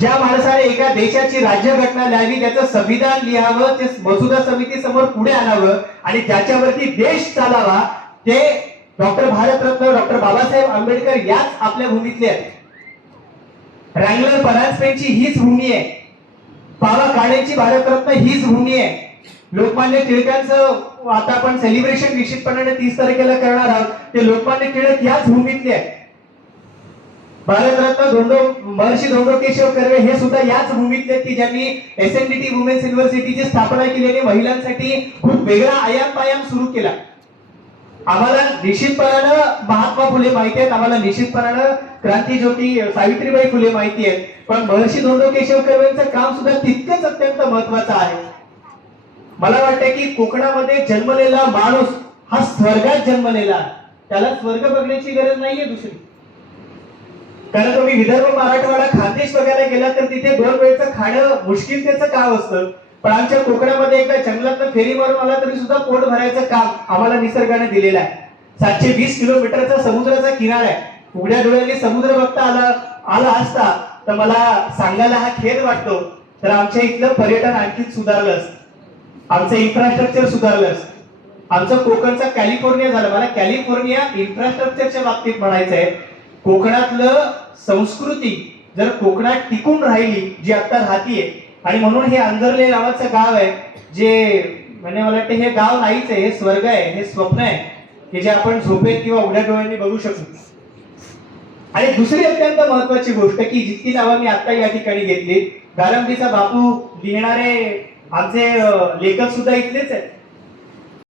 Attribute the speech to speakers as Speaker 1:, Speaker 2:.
Speaker 1: ज्या माणसाने एका देशाची राज्यघटना लिहावी त्याचं संविधान लिहावं ते मसुदा समिती समोर पुढे आणावं आणि त्याच्यावरती देश चालावा ते डॉक्टर भारतरत्न डॉक्टर बाबासाहेब आंबेडकर याच आपल्या भूमीतले आहेत. रँगलर परांजपेची हीच भूमी आहे. बाबा काळेची भारतरत्न हीच भूमी आहे. लोकमान्य टिळकांचं आता आपण सेलिब्रेशन निश्चितपणाने तीस तारखेला करणार आहोत. ते लोकमान्य टिळक याच भूमीतले आहेत. भारतरत्न धोंडो महर्षी धोंडो केशव कर्वे हे सुद्धा याच भूमीतले की ज्यांनी S N D T women's युनिव्हर्सिटीची स्थापना केली आणि महिलांसाठी खूप वेगळा आयाम पायाम सुरू केला. आम्हाला निश्चितपणानं महात्मा फुले माहिती आहेत आम्हाला निश्चितपणानं क्रांती ज्योती सावित्रीबाई फुले माहिती आहेत. पण महर्षी धोंडो केशव कर्वेंचं काम सुद्धा तितकंच अत्यंत महत्वाचं आहे. मला वाटतं की कोकणामध्ये जन्मलेला माणूस हा स्वर्गात जन्मलेला त्याला स्वर्ग बघण्याची गरज नाहीये दुसरी. कारण तुम्ही विदर्भ मराठवाडा खानदेश बघायला गेला तर तिथे दोन वेळचं खाणं मुश्किल त्याचं काम असतं. पण आमच्या कोकणामध्ये एकदा जंगलातनं फेरी मारून आला तरी सुद्धा पोट भरायचं काम आम्हाला निसर्गाने दिलेलं आहे. सातशे वीस किलोमीटरचा समुद्राचा किनारा आहे. उघड्या डोळ्यांनी समुद्र बघता आला आला असता तर मला सांगायला हा खेद वाटतो. तर आमच्या इथलं पर्यटन आणखी सुधारलं आमचं इन्फ्रास्ट्रक्चर सुधारलं असतं. आमचं कोकणचा कॅलिफोर्निया झालं. मला कॅलिफोर्निया इन्फ्रास्ट्रक्चरच्या बाबतीत म्हणायचं आहे कोकणातलं संस्कृती जर कोकणात टिकून राहिली जी आता राहतीये आणि म्हणून हे अंजरले नावाचं गाव आहे जे म्हणजे मला वाटतं हे गाव नाहीच आहे हे स्वर्ग आहे हे स्वप्न आहे की जे आपण झोपेत किंवा उघड्या डोळ्यांनी बघू शकू. आणि दुसरी अत्यंत महत्वाची गोष्ट की जितकी नावं मी आता या ठिकाणी घेतली गारंबीचा बापू लिहिणारे आमचे लेखक सुद्धा इथलेच आहेत.